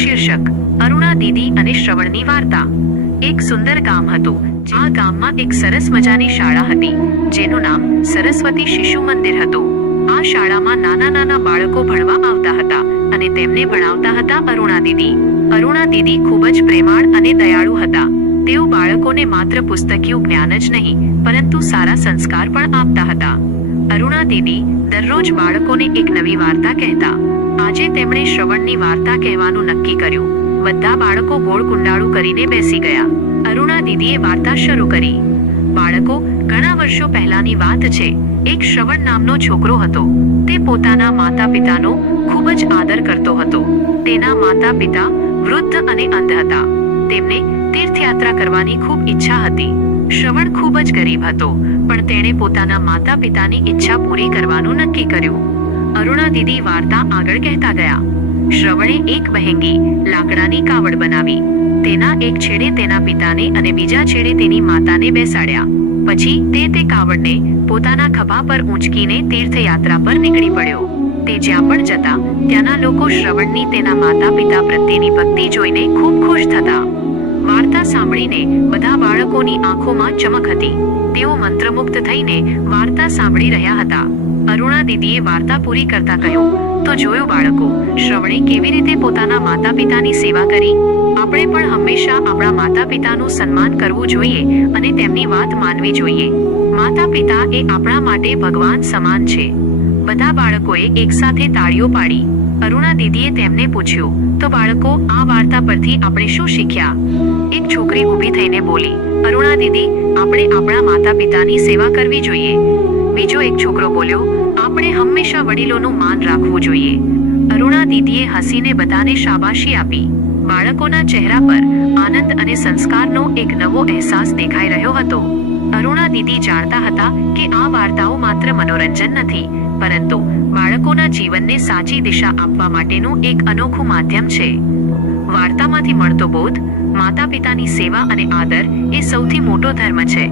શીર્ષક: અરુણા દીદી અને શ્રવણની વાર્તા। એક સુંદર ગામ હતું। આ ગામમાં એક સરસ મજાની શાળા હતી, જેનું નામ સરસ્વતી શિશુ મંદિર હતું। આ શાળામાં નાના નાના બાળકો ભણવા આવતા હતા અને તેમને ભણાવતા હતા અરુણા દીદી। અરુણા દીદી ખૂબ જ પ્રેમાળ અને દયાળુ હતા। તેઓ બાળકોને માત્ર પુસ્તકીય જ્ઞાન જ નહીં, પરંતુ સારા સંસ્કાર પણ આપતા હતા। અરુણા દીદી દરરોજ બાળકોને એક નવી વાર્તા કહેતા। આજે તેમણે શ્રવણની વાર્તા કહેવાનું નક્કી કર્યું। બધા બાળકો ગોળ કુંડાળું કરીને બેસી ગયા। અરુણા દીદીએ વાર્તા શરૂ કરી। બાળકો, ઘણા વર્ષો પહેલાની વાત છે। એક શ્રવણ નામનો છોકરો હતો। તે પોતાના માતા પિતાનો ખૂબ જ આદર કરતો હતો। તેના માતા પિતા વૃદ્ધ અને અંધ હતા। તેમને તીર્થયાત્રા કરવાની ખૂબ ઈચ્છા હતી। શ્રવણ ખૂબ જ ગરીબ હતો, પણ તેણે પોતાના માતા પિતાની ઈચ્છા પૂરી કરવાનું નક્કી કર્યું। અરુણા દીદી વાર્તા આગળ કહેતા ગયા। શ્રવણે એક બહેંગી લાકડાની કાવડ બનાવી। તેના એક છેડે તેના પિતાને અને બીજા છેડે તેની માતાને બેસાડ્યા। પછી તે કાવડને પોતાના ખભા પર ઊંચકીને તીર્થયાત્રા પર નીકળી પડ્યો। તે જ્યાં પણ જતા ત્યાંના લોકો શ્રવણની તેના માતા પિતા પ્રત્યેની ભક્તિ જોઈને ખૂબ ખુશ થતા। વાર્તા સાંભળીને બધા બાળકોની આંખોમાં ચમક હતી। તેઓ મંત્રમુગ્ધ થઈને વાર્તા સાંભળી રહ્યા હતા। અરુણા દીદીએ વાર્તા પૂરી કરતા કહ્યું, તો જોયું બાળકો, શ્રવણે કેવી રીતે પોતાના માતા પિતાની સેવા કરી। આપણે પણ હંમેશા આપણા માતા પિતાનું સન્માન કરવું જોઈએ અને તેમની વાત માનવી જોઈએ। માતા પિતા એ આપણા માટે ભગવાન સમાન છે। બધા બાળકોએ એકસાથે તાળીઓ પાડી। અરુણા દીદીએ તેમને પૂછ્યું, તો બાળકો, આ વાર્તા પરથી આપણે શું શીખ્યા? એક છોકરી ઊભી થઈને બોલી, અરુણા દીદી, આપણે આપણા માતા પિતાની સેવા કરવી જોઈએ। બીજો એક છોકરો બોલ્યો, આપણે હંમેશા વડીલોનું માન રાખવું જોઈએ। અરુણા દીદીએ હસીને બધાને શાબાશી આપી। બાળકોના ચહેરા પર આનંદ અને સંસ્કારનો એક નવો અહેસાસ દેખાઈ રહ્યો હતો। અરુણા દીદી જાણતા હતા કે આ વાર્તાઓ માત્ર મનોરંજન નથી, પરંતુ બાળકોના જીવનને સાચી દિશા આપવા માટેનું એક અનોખું માધ્યમ છે। વાર્તામાંથી મળતો બોધ: માતા પિતાની સેવા અને આદર એ સૌથી મોટો ધર્મ છે।